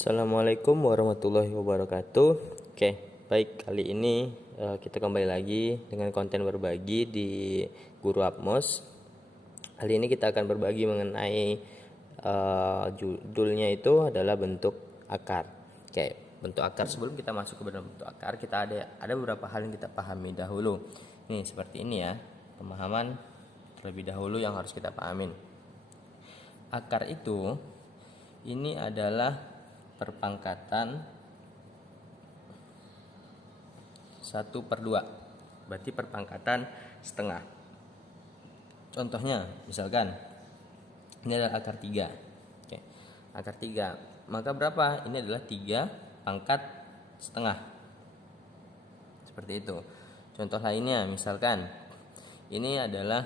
Assalamualaikum warahmatullahi wabarakatuh. Oke, baik, kali ini kita kembali lagi dengan konten berbagi di Guru Atmos. Kali ini kita akan berbagi mengenai judulnya itu adalah bentuk akar. Oke, bentuk akar. Sebelum kita masuk ke bentuk akar, kita ada beberapa hal yang kita pahami dahulu. Nih, seperti ini ya, pemahaman terlebih dahulu yang harus kita pahamin. Akar itu ini adalah perpangkatan 1/2, berarti perpangkatan setengah. Contohnya misalkan ini adalah akar 3. Oke, akar 3, maka berapa? Ini adalah 3 pangkat setengah, seperti itu. Contoh lainnya misalkan ini adalah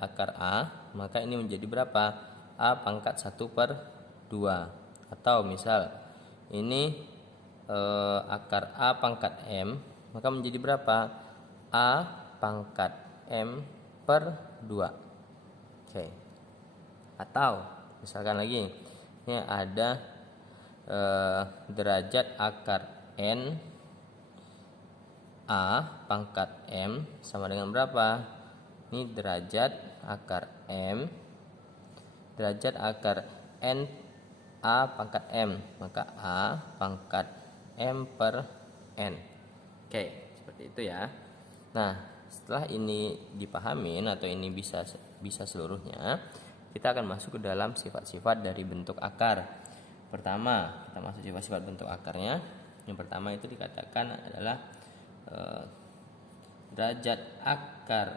akar A, maka ini menjadi berapa? A pangkat 1/2. Atau misal ini akar A pangkat M, maka menjadi berapa? A pangkat M per 2. Oke. Atau misalkan lagi ini ada derajat akar N A pangkat M sama dengan berapa? Ini derajat akar M, derajat akar N A pangkat M, maka A pangkat M per N. Oke, seperti itu ya. Nah, setelah ini dipahamin atau ini bisa seluruhnya, kita akan masuk ke dalam sifat-sifat dari bentuk akar. Pertama, kita masuk sifat-sifat bentuk akarnya. Yang pertama itu dikatakan adalah derajat akar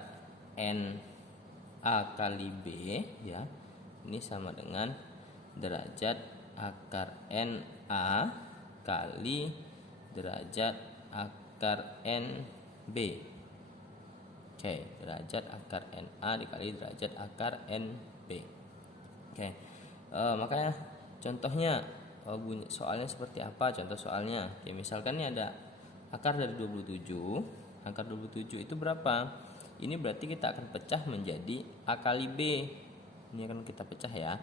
N A kali B, ya. Ini sama dengan derajat akar N A kali derajat akar N B. Oke, derajat akar N A dikali derajat akar N B. Oke, makanya contohnya bunyi soalnya seperti apa? Contoh soalnya, ya misalkan ini ada akar dari 27. Akar 27 itu berapa? Ini berarti kita akan pecah menjadi A kali B. Ini akan kita pecah ya.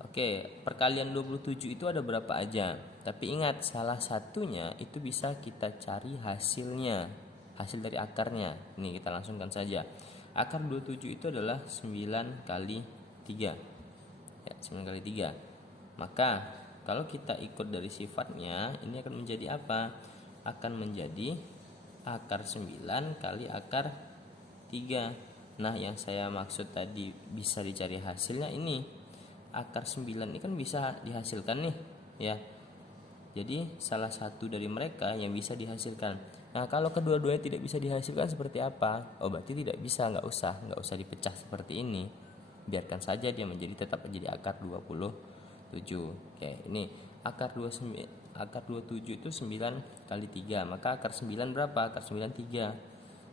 Oke, perkalian 27 itu ada berapa aja? Tapi ingat, salah satunya itu bisa kita cari hasilnya, hasil dari akarnya. Ini kita langsungkan saja. Akar 27 itu adalah 9 kali 3. Ya, 9 kali 3. Maka kalau kita ikut dari sifatnya, ini akan menjadi apa? Akan menjadi akar 9 kali akar 3. Nah, yang saya maksud tadi bisa dicari hasilnya ini. Akar 9 ini kan bisa dihasilkan nih, ya. Jadi salah satu dari mereka yang bisa dihasilkan. Nah, kalau kedua-duanya tidak bisa dihasilkan seperti apa? Oh, berarti tidak bisa, nggak usah dipecah seperti ini. Biarkan saja dia tetap menjadi akar 27. Oke, ini akar 27 itu 9 kali 3. Maka akar 9 berapa? Akar 9 3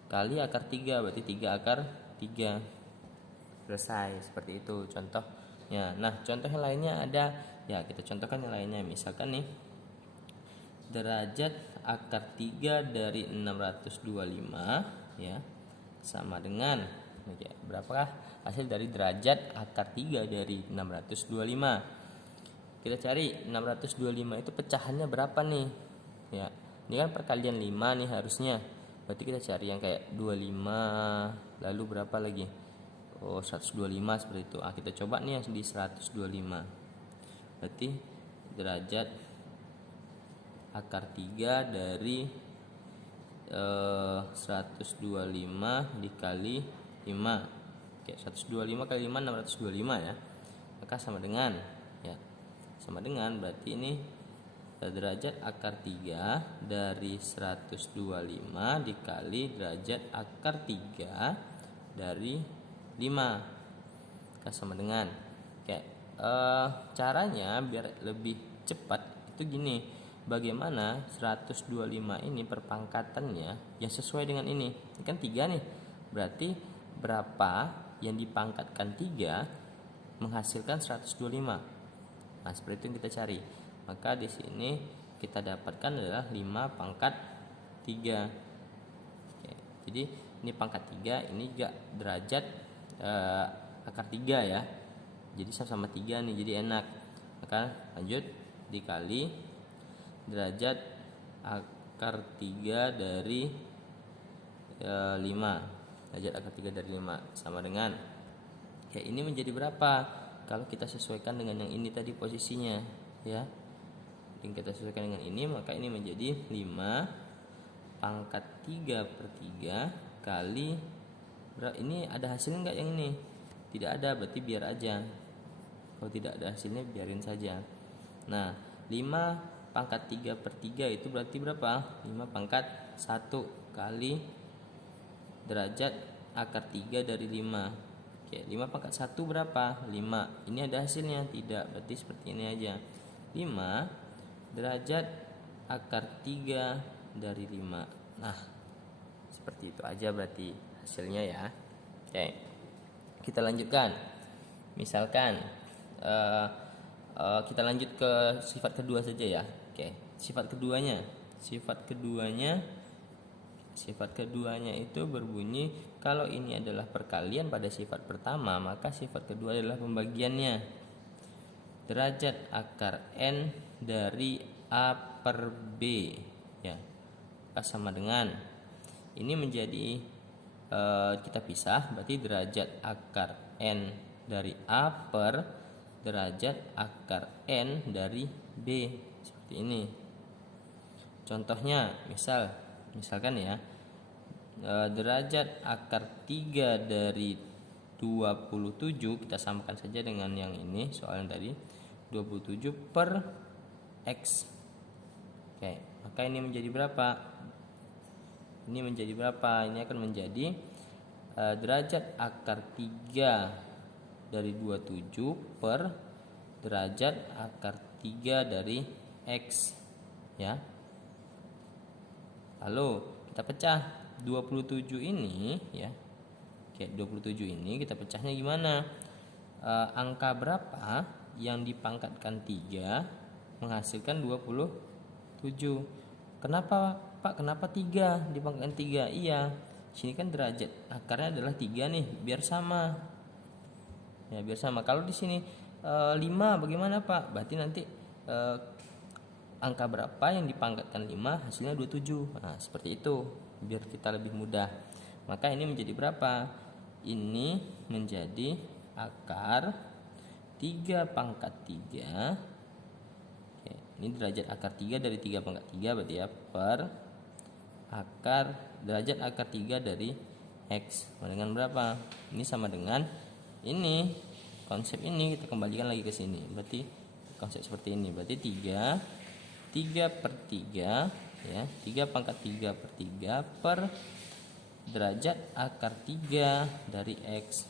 kali akar 3, berarti 3 akar 3. Selesai, seperti itu contohnya. Nah, contoh yang lainnya ada, ya kita contohkan yang lainnya. Misalkan nih, derajat akar 3 dari 625 ya sama dengan ya, berapakah hasil dari derajat akar 3 dari 625? Kita cari 625 itu pecahannya berapa nih? Ya, ini kan perkalian 5 nih harusnya. Berarti kita cari yang kayak 25, lalu berapa lagi? Oh, 125 seperti itu. Kita coba nih yang di 125. Berarti derajat akar 3 dari 125 dikali 5. Oke, 125 kali 5 625 ya. Maka sama dengan berarti ini derajat akar 3 dari 125 dikali derajat akar 3 dari 5. Maka sama dengan caranya biar lebih cepat itu gini. Bagaimana 125 ini perpangkatannya yang sesuai dengan ini. Ini kan 3 nih. Berarti berapa yang dipangkatkan 3 menghasilkan 125. Nah, seperti itu yang kita cari. Maka di sini kita dapatkan adalah 5 pangkat 3. Oke, jadi ini pangkat 3, ini juga derajat akar 3 ya. Jadi sama-sama 3 nih, jadi enak. Maka lanjut, dikali derajat akar 3 dari 5. Derajat akar 3 dari 5 sama dengan, ya ini menjadi berapa? Kalau kita sesuaikan dengan yang ini tadi posisinya, ya. Jadi kita sesuaikan dengan ini, maka ini menjadi 5 pangkat 3/3 kali ini ada hasilnya enggak yang ini? Tidak ada, berarti biar aja. Kalau tidak ada hasilnya biarin saja. Nah, 5 pangkat 3/3 itu berarti berapa? 5 pangkat 1 kali derajat akar 3 dari 5. Oke, 5 pangkat 1 berapa? 5. Ini ada hasilnya? Tidak, berarti seperti ini aja. 5 derajat akar 3 dari 5. Nah, seperti itu aja berarti hasilnya ya. Oke, kita lanjutkan. Misalkan kita lanjut ke sifat kedua saja ya. Oke, sifat keduanya itu berbunyi, kalau ini adalah perkalian pada sifat pertama, maka sifat kedua adalah pembagiannya. Derajat akar n dari a per b, ya, sama dengan ini menjadi kita pisah, berarti derajat akar n dari a per derajat akar n dari b, seperti ini. Contohnya misalkan ya, derajat akar 3 dari 27 kita samakan saja dengan yang ini, soal yang tadi 27 per x. Oke, maka ini menjadi berapa? Ini menjadi berapa? Ini akan menjadi derajat akar 3 dari 27 per derajat akar 3 dari x, ya. Lalu kita pecah 27 ini, ya. Oke, 27 ini kita pecahnya gimana? Angka berapa yang dipangkatkan 3 menghasilkan 27? Kenapa Pak? Kenapa 3 dipangkatkan 3? Iya, sini kan derajat akarnya adalah 3 nih, biar sama. Ya, biar sama. Kalau di sini 5 bagaimana Pak? Berarti nanti angka berapa yang dipangkatkan 5 hasilnya 27. Nah, seperti itu biar kita lebih mudah. Maka ini menjadi berapa? Ini menjadi akar 3 pangkat 3. Oke, ini derajat akar 3 dari 3 pangkat 3 berarti ya, per akar derajat akar 3 dari x sama dengan berapa? Ini sama dengan ini. Konsep ini kita kembalikan lagi ke sini. Berarti konsep seperti ini. Berarti 3/3 ya, 3 pangkat 3/3 per derajat akar 3 dari x.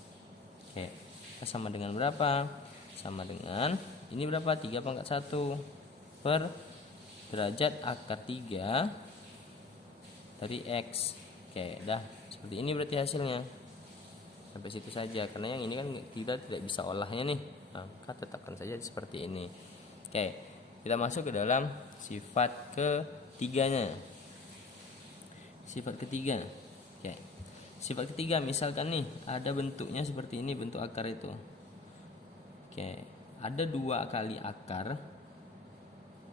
Oke, kita sama dengan berapa? Sama dengan ini berapa? 3 pangkat 1 per derajat akar 3 dari x. Oke, dah seperti ini berarti hasilnya. Sampai situ saja, karena yang ini kan kita tidak bisa olahnya nih. Nah, kita tetapkan saja seperti ini. Oke, kita masuk ke dalam sifat ketiganya. Sifat ketiga. Oke. Sifat ketiga, misalkan nih ada bentuknya seperti ini, bentuk akar itu. Oke, ada 2 kali akar.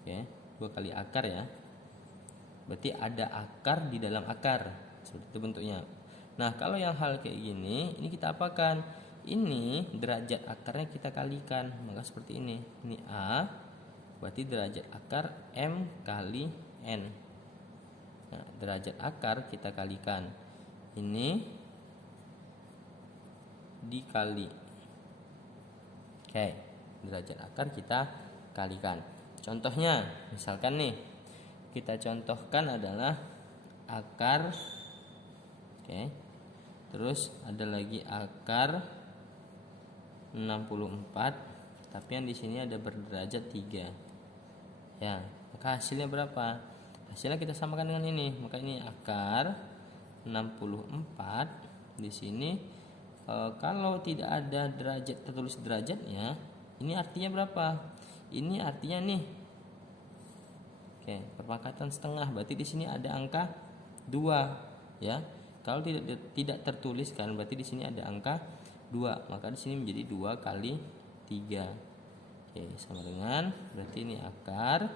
Oke, 2 kali akar ya. Berarti ada akar di dalam akar. Seperti itu bentuknya. Nah, kalau yang hal kayak gini, ini kita apakan? Ini derajat akarnya kita kalikan. Maka seperti ini. Ini A, berarti derajat akar M kali N. Nah, derajat akar kita kalikan. Ini dikali. Oke, derajat akar kita kalikan. Contohnya, misalkan nih, kita contohkan adalah akar, oke, terus ada lagi akar 64, tapi yang di sini ada berderajat 3. Ya, maka hasilnya berapa? Hasilnya kita samakan dengan ini. Maka ini akar 64 di sini. Kalau tidak ada derajat tertulis derajatnya, ini artinya berapa? Ini artinya nih, oke, perpangkatan setengah. Berarti di sini ada angka 2, ya. Kalau tidak tertuliskan, berarti di sini ada angka 2. Maka di sini menjadi 2 kali 3. Oke, sama dengan berarti ini akar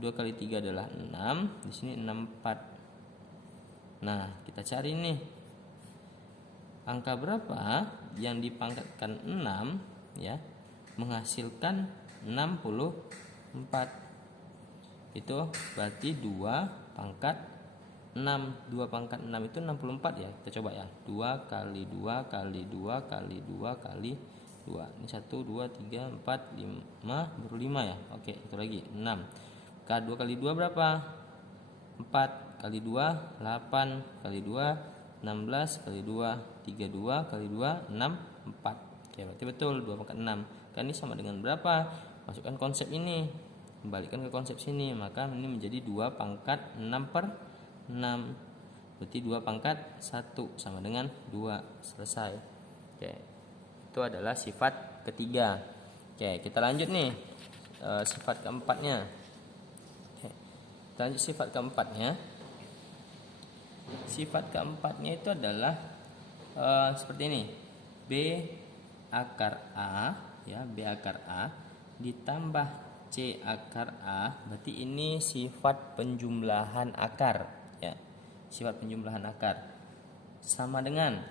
2 kali 3 adalah 6, di sini 64. Nah, kita cari nih angka berapa yang dipangkatkan 6 ya menghasilkan 64. Itu berarti 2 pangkat 6. 2 pangkat 6 itu 64 ya. Kita coba ya. 2 kali 2 kali 2 kali 2 kali 2. Ini 1 2 3 4 5 baru 5 ya. Oke, itu lagi 6. K 2 kali 2 berapa? 4 kali 2 8 kali 2 16 kali 2 32 kali 2 6 4. Oke, berarti betul 2 pangkat 6. Kan ini sama dengan berapa? Masukkan konsep ini. Kembalikan ke konsep sini, maka ini menjadi 2 pangkat 6 per 6. Berarti 2 pangkat 1 sama dengan 2. Selesai. Oke. Itu adalah sifat ketiga. Oke, kita lanjut nih. Sifat keempatnya. Oke. Kita lanjut sifat keempatnya. Sifat keempatnya itu adalah seperti ini. B akar A ya, B akar A ditambah C akar A, berarti ini sifat penjumlahan akar ya. Sifat penjumlahan akar sama dengan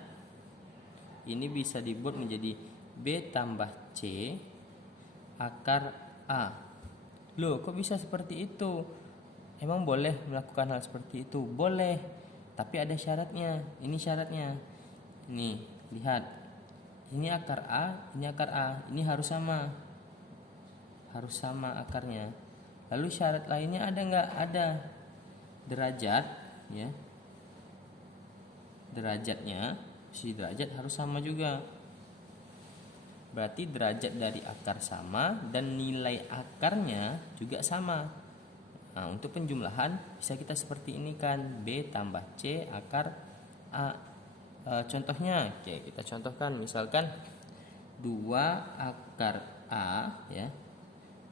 ini bisa dibuat menjadi B tambah C akar A. Loh, kok bisa seperti itu? Emang boleh melakukan hal seperti itu? Boleh, tapi ada syaratnya. Ini syaratnya. Nih, lihat. Ini akar A, ini akar A. Ini harus sama. Harus sama akarnya. Lalu syarat lainnya ada nggak? Ada. Derajat, ya. Derajatnya, si derajat harus sama juga. Berarti derajat dari akar sama dan nilai akarnya juga sama. Nah, untuk penjumlahan bisa kita seperti ini kan, B tambah C akar A. Contohnya, oke, kita contohkan misalkan 2 akar A ya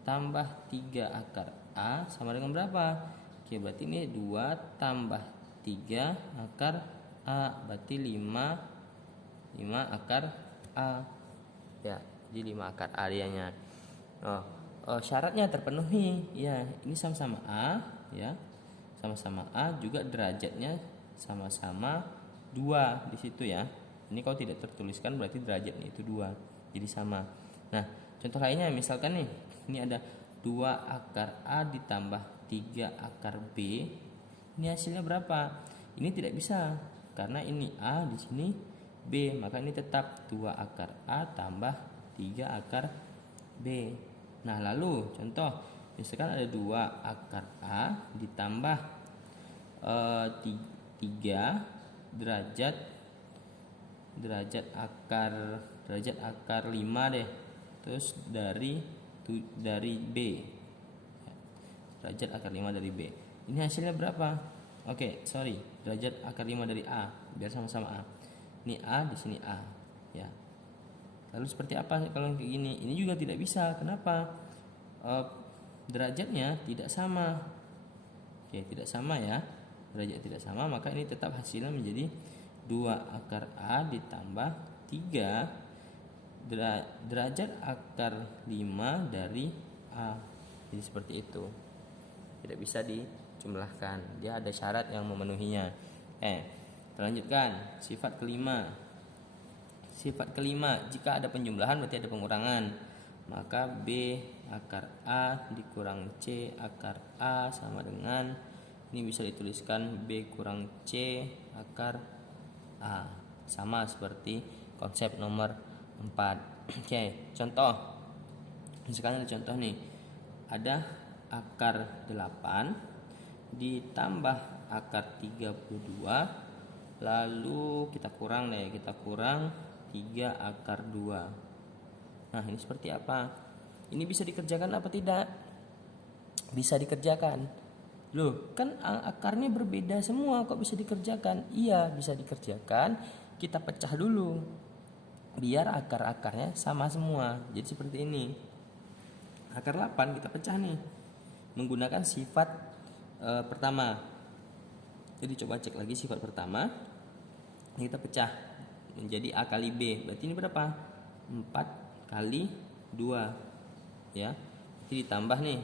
tambah 3 akar A sama dengan berapa? Oke, berarti ini 2 tambah 3 akar A, berarti 5 akar A. Ya, jadi 5 akar A dianya. Syaratnya terpenuhi. Ya, ini sama-sama A ya. Sama-sama A, juga derajatnya sama-sama 2 di situ ya. Ini kalau tidak tertuliskan berarti derajatnya itu 2. Jadi sama. Nah, contoh lainnya misalkan nih, ini ada 2 akar A ditambah 3 akar B. Ini hasilnya berapa? Ini tidak bisa karena ini A, di sini B, maka ini tetap 2 akar A tambah 3 akar B. Nah, lalu contoh misalkan ada 2 akar A ditambah 3 derajat akar 5 deh. Terus dari B. Derajat akar 5 dari B. Ini hasilnya berapa? Oke, sorry. Derajat akar 5 dari A, biar sama-sama A. Ini A, di sini A, ya. Lalu seperti apa kalau kayak gini? Ini juga tidak bisa. Kenapa? Derajatnya tidak sama. Oke, tidak sama ya. Derajat tidak sama, maka ini tetap hasilnya menjadi 2 akar A ditambah 3 derajat akar 5 dari A. Jadi seperti itu. Tidak bisa dijumlahkan. Dia ada syarat yang memenuhinya. Kita lanjutkan. Sifat kelima. Sifat kelima, jika ada penjumlahan berarti ada pengurangan. Maka B akar A dikurang C akar A sama dengan, ini bisa dituliskan B kurang C akar A. Sama seperti konsep nomor 4. Oke, contoh. Sekarang ada contoh nih. Ada akar 8 ditambah akar 32. Lalu kita kurang 3 akar 2. Nah, ini seperti apa? Ini bisa dikerjakan apa tidak? Bisa dikerjakan. Loh, kan akarnya berbeda semua, kok bisa dikerjakan? Iya, bisa dikerjakan. Kita pecah dulu biar akar-akarnya sama semua. Jadi seperti ini. Akar 8 kita pecah nih menggunakan sifat pertama. Jadi coba cek lagi sifat pertama. Kita pecah menjadi A kali B. Berarti ini berapa? 4 kali 2. ya. Nanti ditambah nih.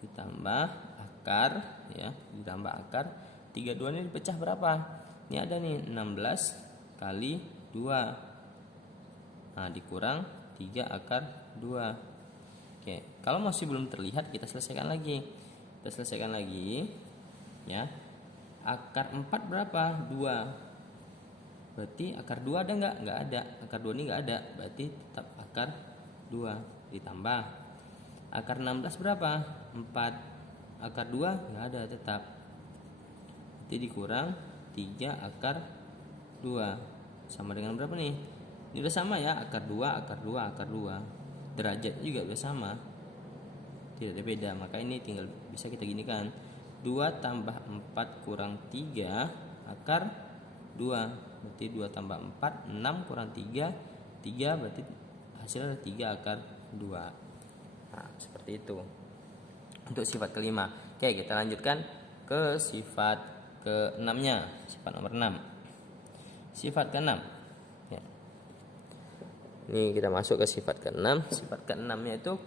Ditambah akar ya, ditambah akar 32 ini dipecah berapa? Ini ada nih 16 kali 2. Nah, dikurang 3 akar 2. Oke, kalau masih belum terlihat kita selesaikan lagi. Kita selesaikan lagi ya. Akar 4 berapa? 2. Berarti akar 2 ada enggak? Enggak ada. Akar 2 ini enggak ada. Berarti tetap akar 2 ditambah. Akar 16 berapa? 4. Akar 2 enggak ada tetap. Berarti dikurang 3 akar 2. Sama dengan berapa nih? Ini udah sama ya, akar 2, akar 2, akar 2. Derajatnya juga udah sama. Tidak ada beda, maka ini tinggal bisa kita ginikan. 2 tambah 4 kurang 3 akar 2. Berarti 2 tambah 4, 6 kurang 3, 3 berarti hasilnya ada 3 akar 2. Nah, seperti itu untuk sifat kelima. Oke, kita lanjutkan ke sifat ke-6-nya, sifat nomor 6. Sifat ke-6 ya. Ini kita masuk ke sifat ke-6. Sifat ke-6-nya itu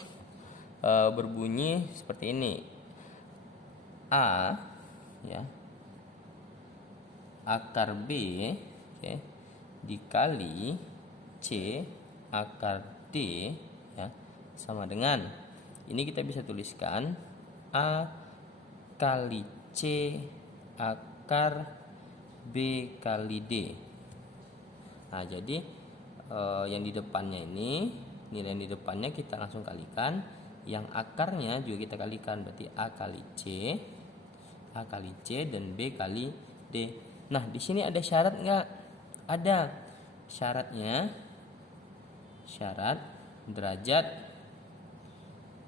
berbunyi seperti ini. A ya, akar B okay, dikali C akar D ya, sama dengan, ini kita bisa tuliskan A kali C akar B kali D. Nah, jadi yang di depannya ini, nilai yang di depannya kita langsung kalikan, yang akarnya juga kita kalikan, berarti A kali C dan B kali D. Nah, di sini ada syarat enggak? Ada. Syaratnya, syarat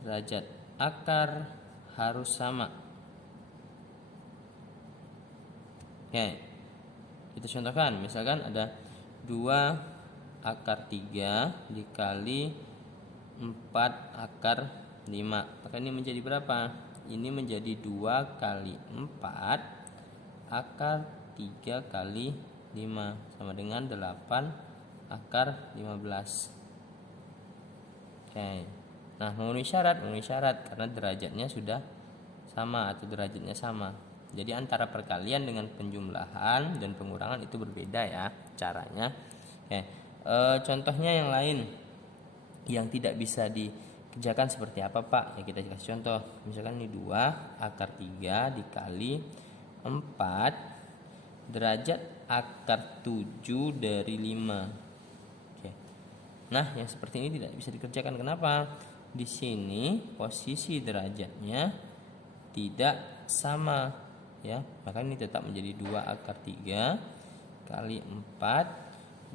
derajat akar harus sama. Oke. Kita contohkan, misalkan ada 2 akar 3 dikali 4 akar 5. Maka ini menjadi berapa? Ini menjadi 2 kali 4 akar 3 kali 5 sama dengan 8 akar 15. Oke. Nah, memenuhi syarat karena derajatnya sudah sama atau derajatnya sama. Jadi antara perkalian dengan penjumlahan dan pengurangan itu berbeda ya caranya. Oke. Contohnya yang lain yang tidak bisa dikerjakan seperti apa, Pak? Ya, kita kasih contoh. Misalkan ini 2 akar 3 dikali 4 derajat akar 7 dari 5. Oke. Nah, yang seperti ini tidak bisa dikerjakan. Kenapa? Di sini posisi derajatnya tidak sama ya. Maka ini tetap menjadi 2 akar 3 kali 4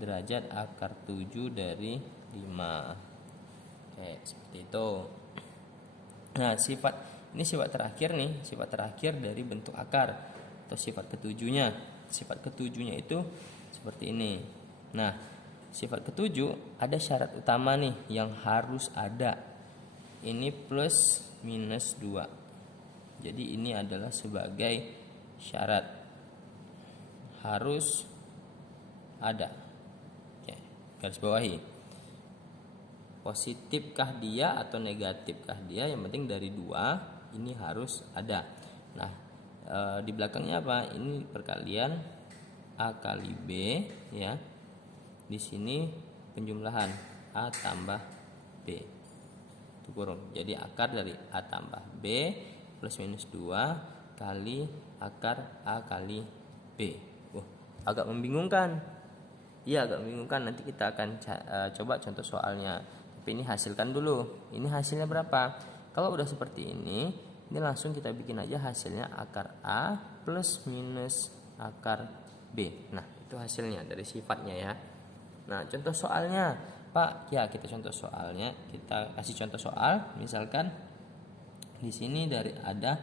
derajat akar 7 dari 5. Oke, seperti itu. Nah, ini sifat terakhir nih, sifat terakhir dari bentuk akar atau sifat ketujuhnya. Sifat ketujuhnya itu seperti ini. Nah, sifat ketujuh ada syarat utama nih yang harus ada. Ini plus minus 2. Jadi ini adalah sebagai syarat harus ada. Garis bawahi, positifkah dia atau negatifkah dia, yang penting dari 2 ini harus ada. Nah, di belakangnya apa? Ini perkalian A kali B ya. Di sini penjumlahan A tambah B itu kurung. Jadi akar dari A tambah B plus minus 2 kali akar A kali B. Agak membingungkan. Iya, agak membingungkan. Nanti kita akan coba contoh soalnya. Tapi ini hasilkan dulu. Ini hasilnya berapa? Kalau udah seperti ini langsung kita bikin aja hasilnya akar A plus minus akar B. Nah, itu hasilnya dari sifatnya ya. Nah, contoh soalnya, Pak. Ya, kita contoh soalnya. Kita kasih contoh soal. Misalkan di sini dari ada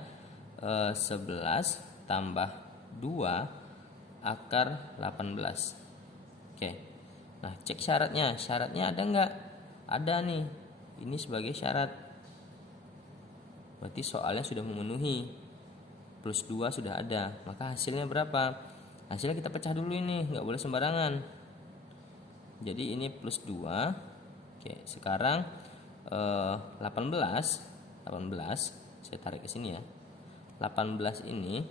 11 tambah 2 akar 18. Oke. Nah, cek syaratnya. Syaratnya ada enggak? Ada nih. Ini sebagai syarat. Berarti soalnya sudah memenuhi. Plus 2 sudah ada. Maka hasilnya berapa? Hasilnya kita pecah dulu ini, enggak boleh sembarangan. Jadi ini plus 2. Oke, sekarang 18 saya tarik ke sini ya. 18 ini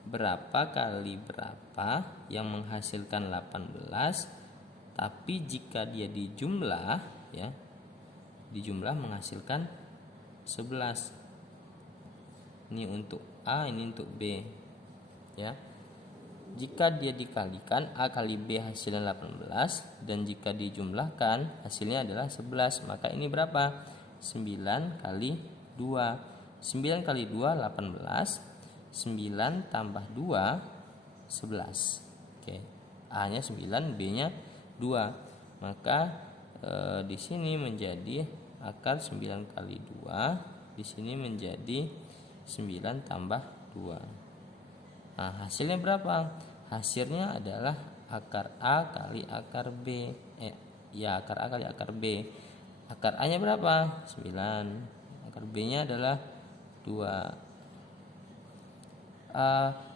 berapa kali berapa yang menghasilkan 18, tapi jika dia dijumlah ya, dijumlah menghasilkan 11. Ini untuk A, ini untuk B ya. Jika dia dikalikan, A kali B hasilnya 18, dan jika dijumlahkan hasilnya adalah 11, maka ini berapa? 9 kali 2. 9 kali 2 18, 9 tambah 2 11. Oke. A-nya 9, B-nya 2. Maka di sini menjadi akar 9 kali 2, di sini menjadi 9 tambah 2. Nah, hasilnya berapa? Hasilnya adalah akar A kali akar B. Akar A kali akar B. Akar A-nya berapa? 9. Akar B-nya adalah 2.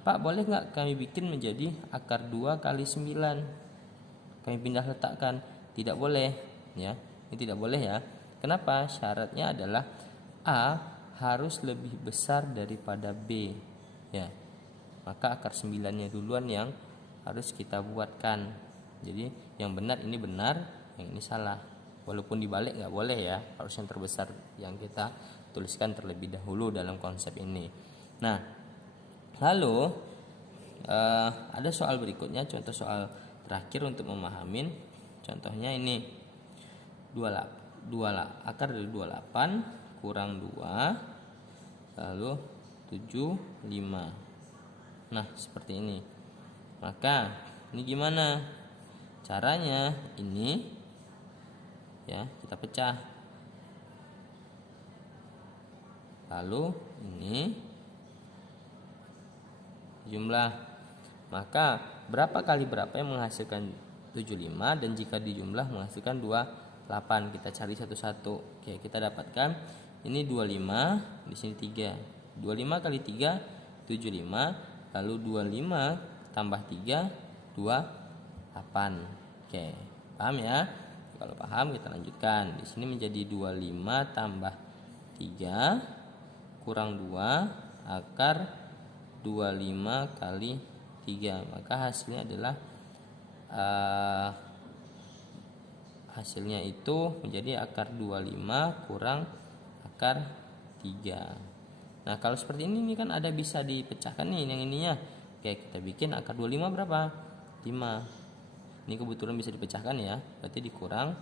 Pak, boleh nggak kami bikin menjadi akar 2 kali 9? Kami pindah letakkan. Tidak boleh ya. Ini tidak boleh ya. Kenapa? Syaratnya adalah A harus lebih besar daripada B ya. Maka akar 9-nya duluan yang harus kita buatkan. Jadi yang benar ini benar, yang ini salah. Walaupun dibalik nggak boleh ya, harus yang terbesar yang kita tuliskan terlebih dahulu dalam konsep ini. Nah, lalu ada soal berikutnya, contoh soal terakhir untuk memahamin. Contohnya ini 2 akar dari 28 kurang 2 lalu 7 5. Nah, seperti ini. Maka ini gimana caranya? Ini ya, kita pecah. Lalu ini jumlah. Maka berapa kali berapa yang menghasilkan 75, dan jika dijumlah menghasilkan 28. Kita cari satu-satu. Oke, kita dapatkan ini 25, di sini 3. 25 kali 3 75. Lalu 25 tambah 3 28. Oke, paham ya? Kalau paham kita lanjutkan. Di sini menjadi 25 tambah 3 kurang 2 akar 25 kali 3. Maka hasilnya adalah hasilnya itu menjadi akar 25 kurang akar 3. Nah, kalau seperti ini kan ada bisa dipecahkan nih yang ininya. Oke, kita bikin akar 25 berapa? 5. Ini kebetulan bisa dipecahkan ya. Berarti dikurang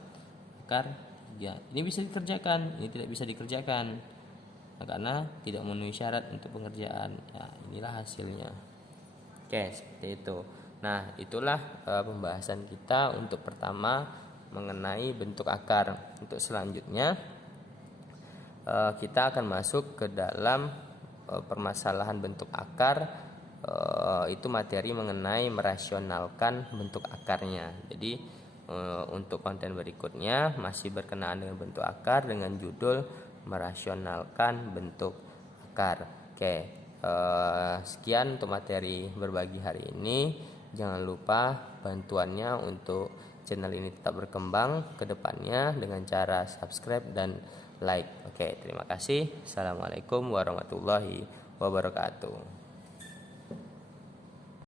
akar 3. Ini bisa dikerjakan, ini tidak bisa dikerjakan. Nah, karena tidak memenuhi syarat untuk pengerjaan. Ya, inilah hasilnya. Oke, seperti itu. Nah, itulah pembahasan kita untuk pertama mengenai bentuk akar. Untuk selanjutnya kita akan masuk ke dalam permasalahan bentuk akar. Itu materi mengenai merasionalkan bentuk akarnya. Jadi untuk konten berikutnya masih berkenaan dengan bentuk akar dengan judul merasionalkan bentuk akar. Oke, sekian untuk materi berbagi hari ini. Jangan lupa bantuannya untuk channel ini tetap berkembang ke depannya dengan cara subscribe dan like. Oke, terima kasih. Assalamualaikum warahmatullahi wabarakatuh.